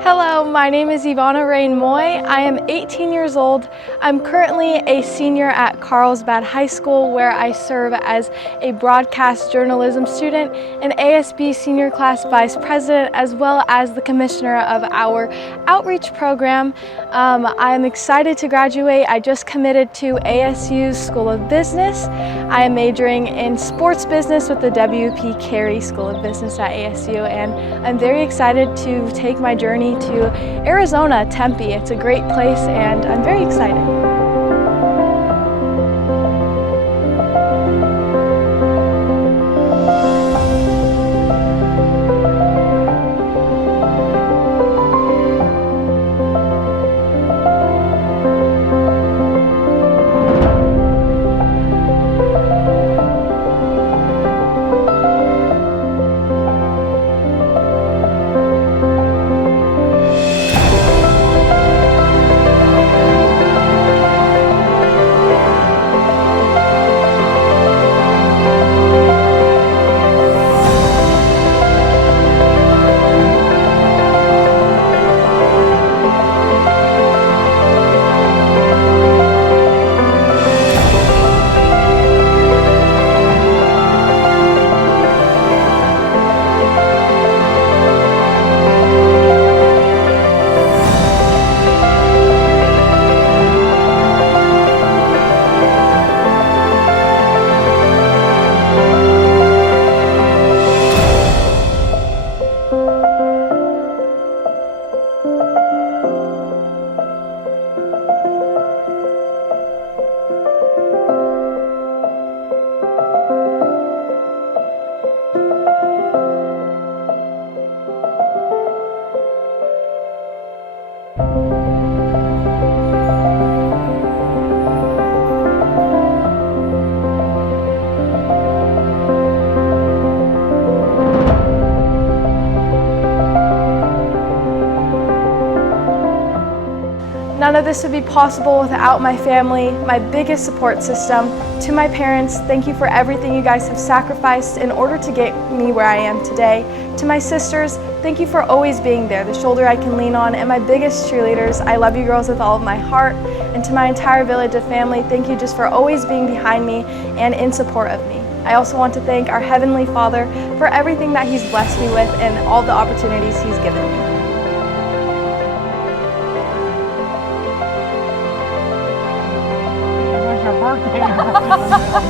Hello, my name is Ivana Moi. I am 18 years old. I'm currently a senior at Carlsbad High School, where I serve as a broadcast journalism student, an ASB senior class vice president, as well as the commissioner of our outreach program. I'm excited to graduate. I just committed to ASU's School of Business. I am majoring in sports business with the W.P. Carey School of Business at ASU, and I'm very excited to take my journey to Arizona, Tempe. It's a great place and I'm very excited. None of this would be possible without my family, my biggest support system. To my parents, thank you for everything you guys have sacrificed in order to get me where I am today. To my sisters, thank you for always being there, the shoulder I can lean on, and my biggest cheerleaders, I love you girls with all of my heart. And to my entire village of family, thank you just for always being behind me and in support of me. I also want to thank our Heavenly Father for everything that He's blessed me with and all the opportunities He's given me. It was your birthday.